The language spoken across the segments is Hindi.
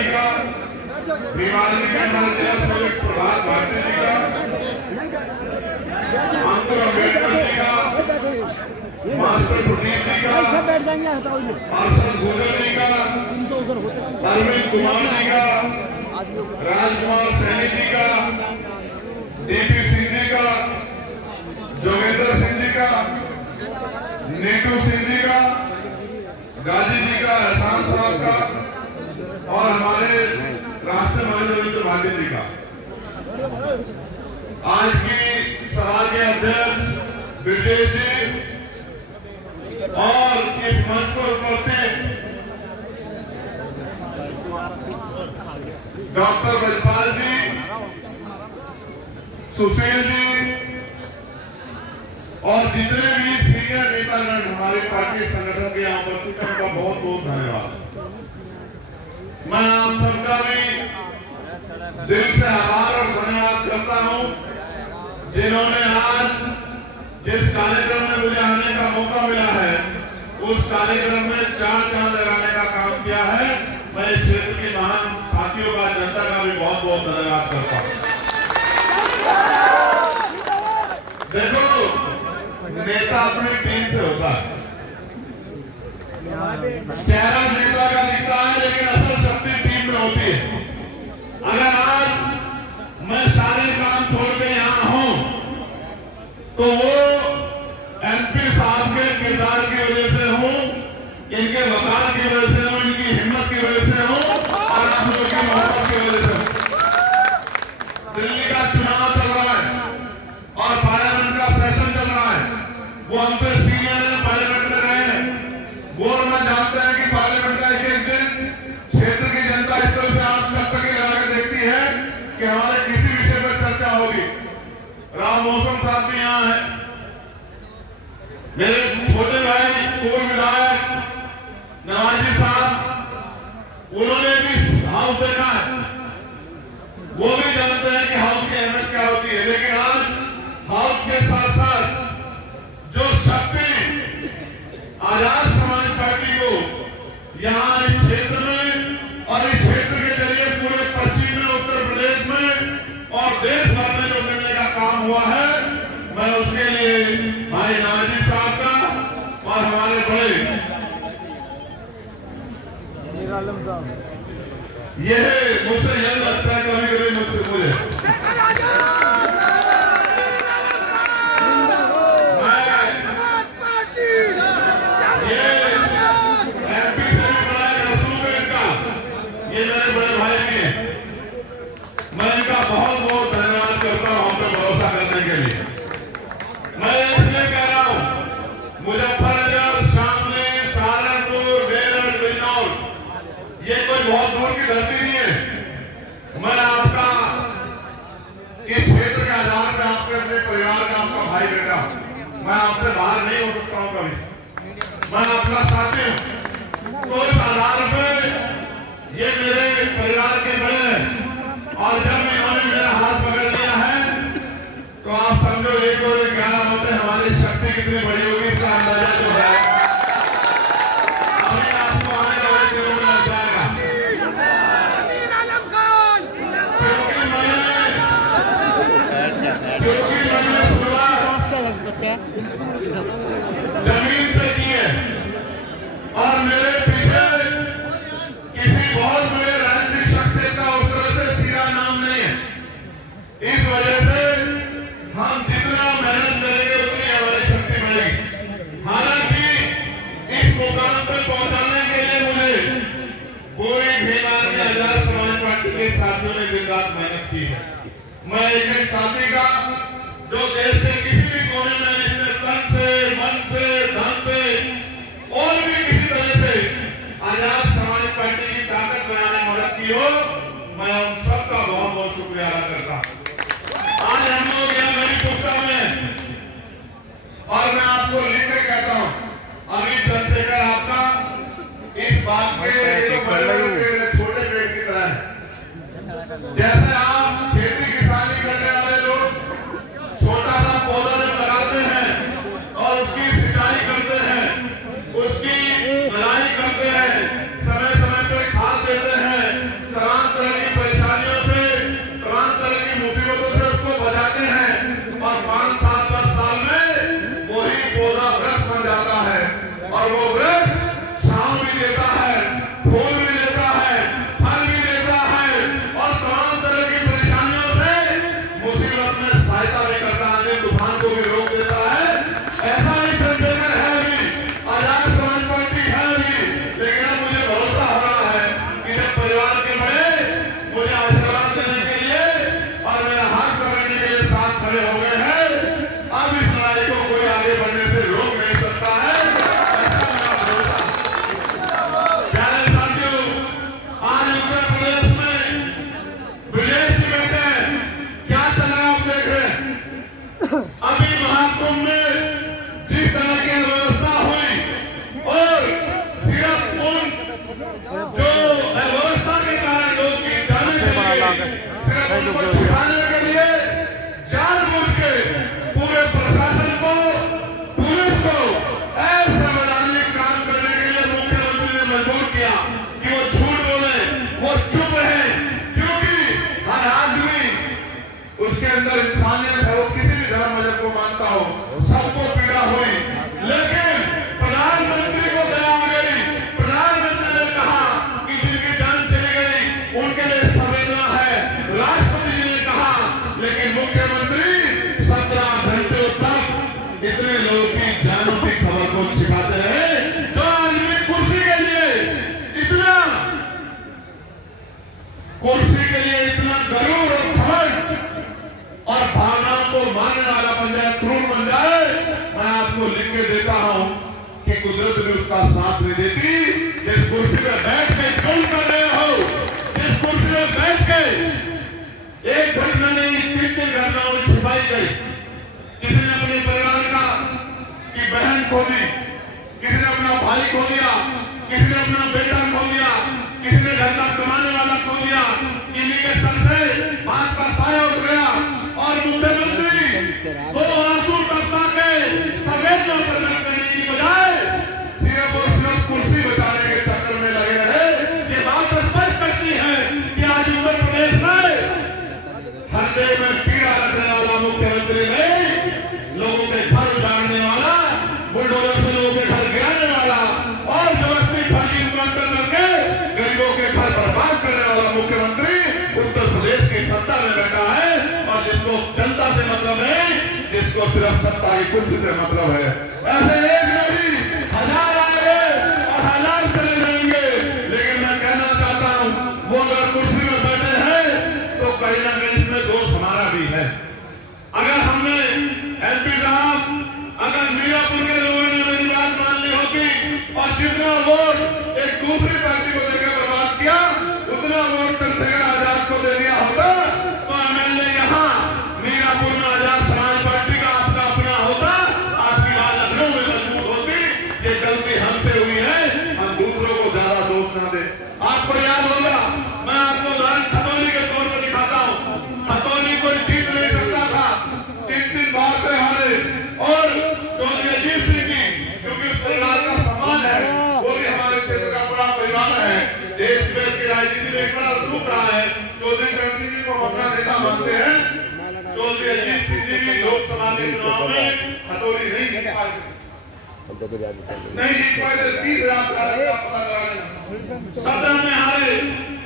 जी का, भिवानी के जिला श्रमिक प्रभात भारती जी का, अंकुर अम्बेडकर जी का, मास्टर प्रदीप जी का, पार्षद भूगल जी का, अरविंद कुमार जी का, राजकुमार सैनी जी का, डीपी सिंह जी का, जोगेंद्र सिंह जी का, नेटू सिंह जी का, गाजी जी का, एहसान साहब का और हमारे राष्ट्रीय महामंत्री भाटी जी का। आज की सभा के अध्यक्ष ब्रिजेश जी और इस मंच पर उपस्थित डॉक्टर ब्रजपाल जी, सुशील जी और जितने भी सीनियर नेतागण हमारे पार्टी संगठन के यहाँ उपस्थित हैं, उनका बहुत बहुत धन्यवाद। मैं आप सबका भी दिल से आभार और धन्यवाद करता हूँ, जिन्होंने आज जिस कार्यक्रम में मुझे आने का मौका मिला है, उस कार्यक्रम में चार चांद लगाने का काम किया है। मैं इस क्षेत्र के महान साथियों का, जनता का भी बहुत बहुत धन्यवाद करता हूँ। देखो, नेता अपनी टीम से होता है, चेहरा नेता का दिखता है, लेकिन असल शक्ति टीम में होती है। अगर आज मैं सारे काम छोड़ के यहाँ हूं, तो वो एमपी साहब के किरदार की वजह से हूं, इनके वकार की वजह से हूं, इनकी हिम्मत की वजह से हूं और आप लोगों की मोहब्बत की वजह से हूं। दिल्ली का चुनाव चल रहा है और पार्लियामेंट का सेशन चल रहा है। वो हमसे सीनियर है, पार्लियामेंट में रहे हैं, वो मैं जानते हैं कि पार्लियामेंट का एक दिन क्षेत्र की जनता इस तरह से आप टकटकी लगा के देखती है कि हमारे किसी विषय पर चर्चा होगी। राम मौसम साहब भी यहाँ है, मेरे छोटे भाई पूर्व विधायक नवाजी साहब, उन्होंने भी हाउस देखा है, वो भी जानते हैं कि हाउस की अहमियत क्या होती है। लेकिन आज हाउस के साथ साथ जो शक्ति आजाद समाज पार्टी को यहाँ इस क्षेत्र में और इस क्षेत्र के जरिए पूरे पश्चिम में, उत्तर प्रदेश में और देश भर में जो करने का काम हुआ है, मैं उसके लिए भाई नवाजी साहब का और हमारे बड़े ये मुझसे यह लगता है कभी कभी मुझसे मुझे बहुत बहुत धन्यवाद करता हूं हम पे भरोसा करने के लिए। मैं इसलिए कह रहा हूं, मुजफ्फरनगर, शामली, सहारनपुर, मेरठ, बिजनौर, ये कोई बहुत दूर की धरती नहीं है। मैं आपका इस क्षेत्र के आधार पर आपके अपने परिवार का आपका भाई बेटा, मैं आपसे बाहर नहीं हो सकता हूं कभी, मैं आपका साथी हूं। तो इस आधार पर ये मेरे परिवार के बड़े हैं और जब इन्होंने मेरा हाथ पकड़ लिया है तो आप समझो 1 और 11 होते हमारी शक्ति कितनी बड़ी होगी, इसका अंदाजा जो है अभी आपको आने वाले दिनों में लग जाएगा। क्योंकि मैंने शुरुआत जमीन से की है और मेरे पीछे किसी बहुत बड़े राजनीतिक शक्ति का उस तरह से सीधा नाम नहीं है। इस वजह से हम जितना मेहनत करेंगे उतनी हमारी शक्ति बढ़ेगी। हालांकि इस मुकाम पर पहुंचाने के लिए मुझे पूरी भिवानी आजाद समाज पार्टी के साथियों ने दिन रात मेहनत की है। मैं एक साथी का जो देश के किसी भी कोने में इसने तन से, मन से, धन से और भी किसी तरह से आजाद समाज पार्टी की ताकत बनाने में मदद की हो, मैं उन सबका बहुत बहुत शुक्रिया अदा करता हूं। आज हम लोग यहाँ मेरी पुस्तक में और मैं आपको लिख के कहता हूं, अभी चंद्रशेखर आपका इस बात के छोटे पेड़ की तरह है। जैसे आप खेती किसानी करने वाले लोग छोटा सा पौधा जब लगाते हैं और उसकी सिंचाई करते हैं, उसकी लड़ाई करते हैं, समय समय पे खाद देते हैं, जो अव्यवस्था के कारण लोग की जाने के लिए सिर्फ उनको छिपाने के लिए जानबूझ के पूरे प्रशासन को, पुलिस को असंवैधानिक काम करने के लिए मुख्यमंत्री ने मजबूर किया कि वो झूठ बोले, वो चुप रहे, क्योंकि हर आदमी उसके अंदर इंसानियत है, वो किसी भी धर्म मजहब को मानता हो, सबको पीड़ा हुई, लेकिन प्रधानमंत्री को दया आ गई। प्रधानमंत्री ने कहा कि जिनकी जान चली गई उनके लिए संवेदना है, राष्ट्रपति जी ने कहा, लेकिन मुख्यमंत्री 17 घंटे तक इतने लोगों की जानों की खबर को छिपाते रहे। जो आदमी कुर्सी के लिए इतना गरूर और घमंड और भावनाओं को मानने वाला बन जाए, क्रूर बन जाए, मैं आपको लिख के देता हूं कि कुदरत भी उसका साथ नहीं देती। जिस कुर्सी पे बैठ के जुल्म कर रहे हो, जिस कुर्सी पे बैठ के एक घटना नहीं 3 घटनाओं में छिपाई गई, किसी ने अपने परिवार का की बहन खो दी, किसी ने अपना भाई खो दिया, किसी ने अपना बेटा खो दिया, किसी ने घर का कमाने वाला खो दिया, किसी के सर से बात का साया उठ गया और मुख्यमंत्री वो आंसू टपका के संवेदना प्रकट करने की बजाय सिर्फ और सिर्फ कुर्सी बचाने के चक्कर में लगे रहे। ये बात स्पष्ट करती है कि आज उत्तर प्रदेश में हंडे में पीड़ा रखने वाला मुख्यमंत्री नहीं, लोगों के घर उजाड़ने वाला, बुलडोजर से लोगों के घर गिराने वाला और जबरदस्ती फर्जी मुकदमे करके गरीबों के घर बर्बाद करने वाला मुख्यमंत्री उत्तर प्रदेश की सत्ता में बैठा है। और जिसको जनता से मतलब नहीं, जिसको सिर्फ सत्ता की कुर्सी से मतलब है। ऐसे एक नहीं, 1000 आएंगे और 1000 चले जाएंगे, लेकिन मैं कहना चाहता हूं वो अगर कुर्सी में बैठे हैं तो कहीं ना कहीं इसमें दोष हमारा भी है। अगर हमने एमपी साहब, अगर मीरापुर के लोगों ने मेरी बात मान ली होती और जितना वोट एक दूसरी पार्टी को देकर बर्बाद किया, उतना वोट चंद्रशेखर आजाद को दे दिया होता तो एमएलए यहाँ मीरापुर में आजाद समाज पार्टी का आपका अपना होता, आपकी बात लखनऊ में मजबूत होती। ये गलती हमसे हुई है, हम दूसरों को ज्यादा दोष न दे। आपको याद होगा, मैं आपको उदाहरण खतौली के तौर पर दिखाता हूँ। खतौली कोई जीत नहीं सकता था, 3 बार से हारे, और चौधरी अजीत सिंह जी, क्योंकि उस परिवार का सम्मान है, वो भी हमारे क्षेत्र का बड़ा परिवार है, देश विदेश की राजनीति में एक बड़ा रूप रहा है। चौधरी चरण सिंह जी को अपना नेता मानते हैं। चौधरी अजीत सिंह जी भी लोकसभा के चुनाव में खतौली नहीं जीत पाए, नहीं जीत पाए थे। 30,000 का पता लगा, 17 में हारे,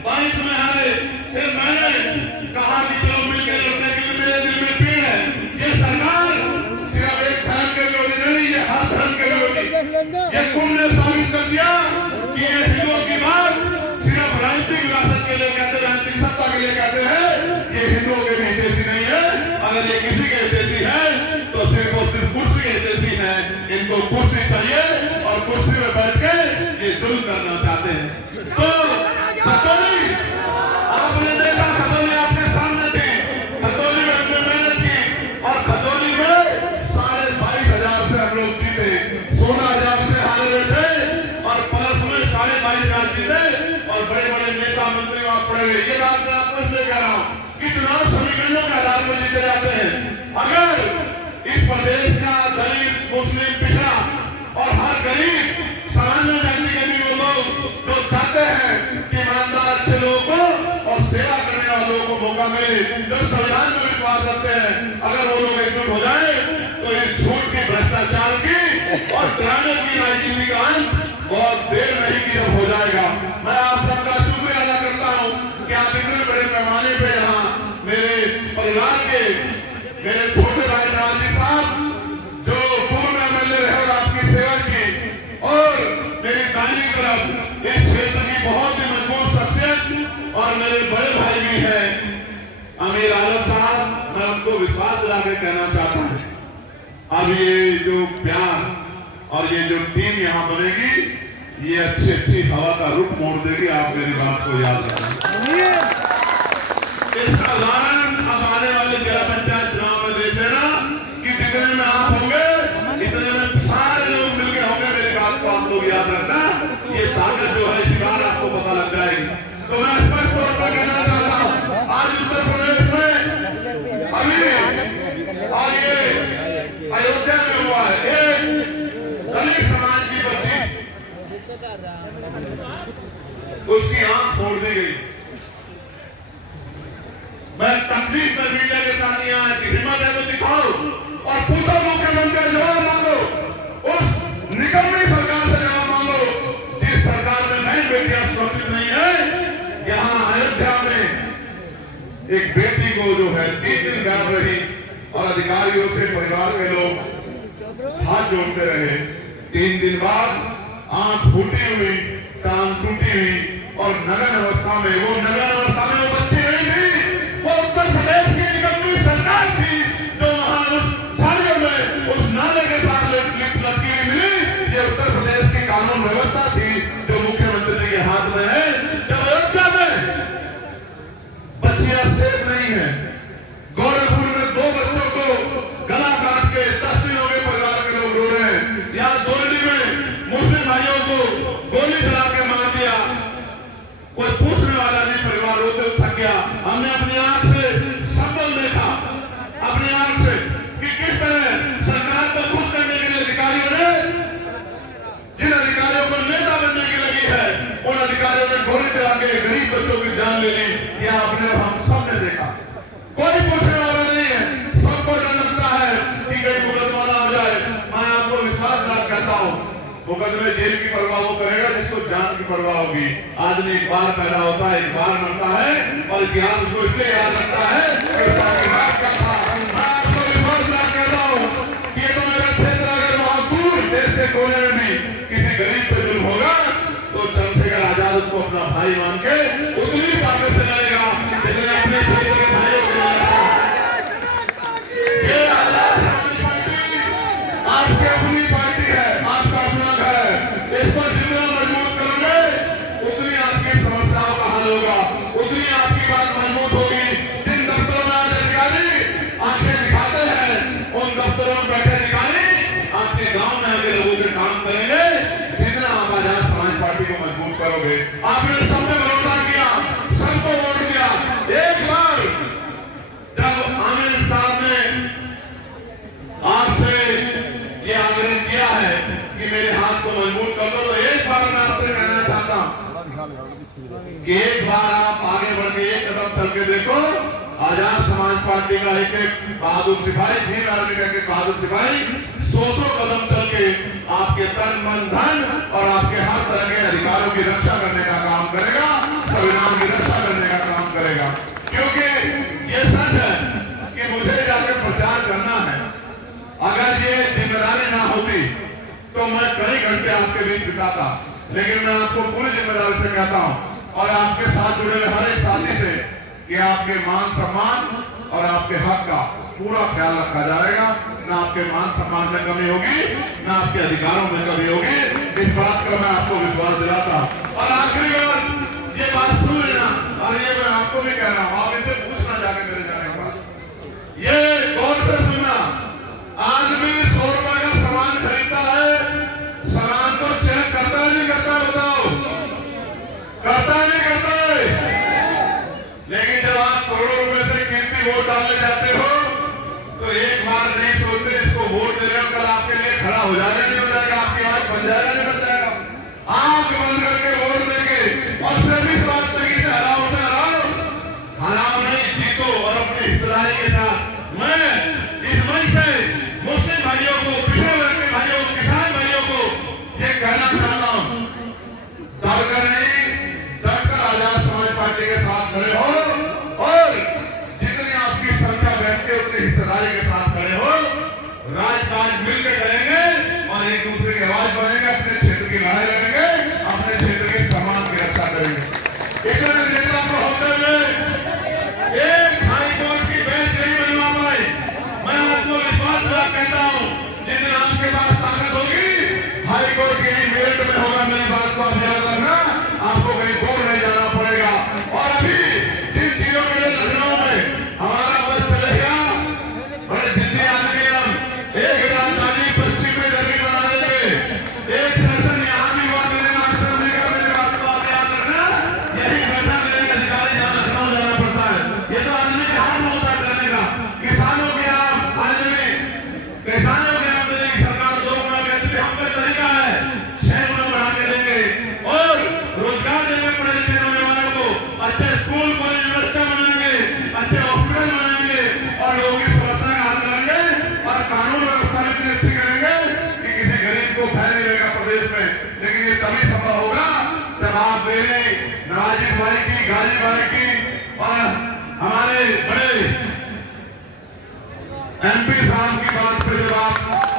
22 में हारे। फिर मैंने कहा कि चलो मिलकर लड़ने के लिए मेरे दिल में पीड़ है। ये सरकार सिर्फ एक धर्म के विरोधी नहीं, ये हर धर्म के विरोधी। ये कुंभ ने साबित कर दिया कि ये हिंदुओं की बात सिर्फ राजनीतिक विरासत के लिए कहते, राजनीतिक सत्ता के लिए कहते हैं, ये हिंदुओं के भी हितैषी नहीं है। अगर ये किसी के हितैषी है तो सिर्फ और सिर्फ कुर्सी के हितैषी है। इनको कुर्सी चाहिए और कुर्सी में बैठ के ये जुल्म करना चाहते हैं। तो खतौली आपने देखा, खतौली आपके सामने थी, खतौली में हमने मेहनत की और खतौली में 22,500 से हम लोग जीते, 16,000 से हारे हुए थे और परस में 22,500 जीते और बड़े बड़े नेता मंत्री वहां पड़े हुए। ये बात मैं आपको इसलिए कह रहा हूं कि चुनाव समीकरणों के आधार पर जीते जाते हैं। अगर इस प्रदेश का गरीब, मुस्लिम, पिछड़ा और हर गरीब सामान्य जाति के भी वो लोग जो चाहते हैं कि ईमानदार अच्छे लोगों को और सेवा करने वाले लोगों को मौका मिले, जो संविधान में विश्वास रखते हैं, अगर वो लोग एकजुट हो जाए तो इस झूठ की, भ्रष्टाचार की और गिराने की राजनीति का अंत बहुत देर नहीं की जब हो जाएगा। मैं आप सबका शुक्रिया अदा करता हूँ कि आप इतने बड़े पैमाने पे यहाँ मेरे परिवार के, मेरे छोटे भाई राजी साहब जो पूर्व एमएलए रहे और आपकी सेवा की, और मेरी दाहिनी तरफ इस क्षेत्र की बहुत ही मजबूत शख्सियत और मेरे बड़े भाई भी हैं अमीर आलम साहब, मैं उनको विश्वास दिला के कहना चाहता हूँ अब ये जो प्यार और ये जो टीम यहाँ बनेगी, ये अच्छी हवा का रुख मोड़ देगी। आप मेरी बात को याद रखें। इसका उदाहरण अब आने वाले जिला पंचायत चुनाव में देख लेना कि जितने में आप होंगे, इतने में सारे लोग मिलकर होंगे। मेरी बात को आप लोग याद रखना। ये ताकत जो है इसी बार आपको उसकी आंख फोड़ दी गई। मैं तकलीफ में मीडिया के साथ नहीं आया कि हिम्मत है तो दिखाओ और पूछो मुख्यमंत्री जवाब मांगो, उस निकम्मी सरकार से जवाब मांगो जिस सरकार में नई बेटियां सुरक्षित नहीं है। यहाँ अयोध्या में एक बेटी को जो है 3 दिन गायब रही और अधिकारियों से परिवार के लोग हाथ जोड़ते रहे। 3 दिन बाद आंख फूटी हुई, टांग टूटी हुई और नग्न अवस्था में वो बच्ची नहीं थी, वो उत्तर प्रदेश की निकम्मी सरकार थी जो वहां उस झाड़ियों में उस नाले के साथ लटकी हुई मिली। ये उत्तर प्रदेश की कानून व्यवस्था थी जो मुख्यमंत्री जी के हाथ में है। जब अयोध्या में बच्चियां सेफ नहीं है, गोरखपुर में 2 बच्चों को गला काट के 10 दिनों के परिवार के लोग रो रहे हैं, यहाँ दोरडी में मुस्लिम भाइयों को गोली चला के मार दिया, कोई पूछने वाला नहीं, परिवार रोते थक गया। हमने अपनी आंख से संबल देखा, अपनी आंख से कि किस तरह सरकार को खुश करने के लिए अधिकारियों ने, जिन अधिकारियों को नेता बनने की लगी है, उन अधिकारियों ने गोली चला के गरीब बच्चों की जान ले ली। यह अपने हम सब ने देखा, कोई पूछने वाला नहीं है, सबको डर लगता है कि कहीं मुकदमा ना हो जाए। मैं आपको विश्वास दिला कहता हूँ, मुकदमे जेल की परवाह वो करेगा जिसको जान की परवाह होगी। आदमी एक बार पैदा होता है, एक बार मरता है और इतिहास उसको इसलिए याद रखता है। मैं आपको विश्वास दिला कहता हूँ कि ये तो मेरा क्षेत्र अगर वहां दूर देश के कोने में भी किसी गरीब पे जुल्म होगा तो चंद्रशेखर आजाद उसको अपना भाई मान के उतनी ताकत से लड़ेगा जितने अपने क्षेत्र के भाइयों के लड़ेगा। ये आजाद समाज पार्टी आपकी अपनी पार्टी है, आपका अपना घर है। इस पर जितना मजबूत करोगे उतनी आपकी समस्याओं का हल होगा, उतनी आपकी बात मजबूत होगी। जिन दफ्तरों में आज अधिकारी आंखें दिखाते हैं, उन दफ्तरों में बैठे अधिकारी आपके गांव में आगे लोगों के काम करेंगे। जितना आप आजाद समाज पार्टी को मजबूत करोगे, आपने सब पे भरोसा किया, सबको वोट दिया। एक बार जब आमिर साहब ने आपसे ये आग्रह किया है कि मेरे हाथ को मजबूत कर दो, तो एक बार मैं आपसे कहना चाहता हूं कि एक बार आप आगे बढ़ के एक कदम चल के देखो। आजाद समाज पार्टी का एक बहादुर सिपाही, भीम आर्मी का एक बहादुर सिपाही 100 कदम चल के आपके तन मन धन और आपके हर तरह के अधिकारों की रक्षा करने का काम करेगा, संविधान की रक्षा करने का काम करेगा। क्योंकि ये सच है कि मुझे जाकर प्रचार करना है। अगर ये जिम्मेदारी ना होती तो मैं कई घंटे आपके बीच बिताता, लेकिन मैं आपको पूरी जिम्मेदारी से कहता हूं और आपके साथ जुड़े हुए हर एक साथी से कि आपके मान सम्मान और आपके हक का पूरा ख्याल रखा जाएगा। ना आपके मान सम्मान में कमी होगी, ना आपके अधिकारों में कमी होगी। इस बात का मैं आपको विश्वास दिलाता हूं। और आखिरी बात ये बात सुन लेना, और ये मैं आपको भी कह रहा हूं, आप इनसे पूछना जाके मेरे जाने के बाद, ये गौर से सुनना। आदमी 100 रुपए का सामान खरीदता है, सामान को चेक करता है नहीं करता, बताओ? करता है नहीं करता है? लेकिन जब आप करोड़ों रुपए से कीमती वोट डालने जाते हो तो एक बार नहीं सोचते जिसको वोट दे रहे हो कल आपके लिए खड़ा हो जाएगा नहीं हो जाएगा, आपकी आवाज बन जाएगा नहीं बन जाएगा। आंख बंद करके वोट देंगे और सिर्फ इस बात पे कि हराओ से हराओ नहीं, जीतो और अपनी हिस्सेदारी के साथ। मैं इस मंच से मुस्लिम भाइयों को, पिछड़े वर्ग के भाइयों को, किसान भाइयों को ये कहना चाहता हूं, डरकर नहीं, डरकर आजाद समाज पार्टी के साथ खड़े हो और जितनी आपकी संख्या बैठती है उतनी हिस्सेदारी के साथ खड़े हो। राजकाज मिलकर करेंगे और एक मेरी नवाजिब भाई की, गाजी भाई की और हमारे बड़े MP साहब की बात पे जब आप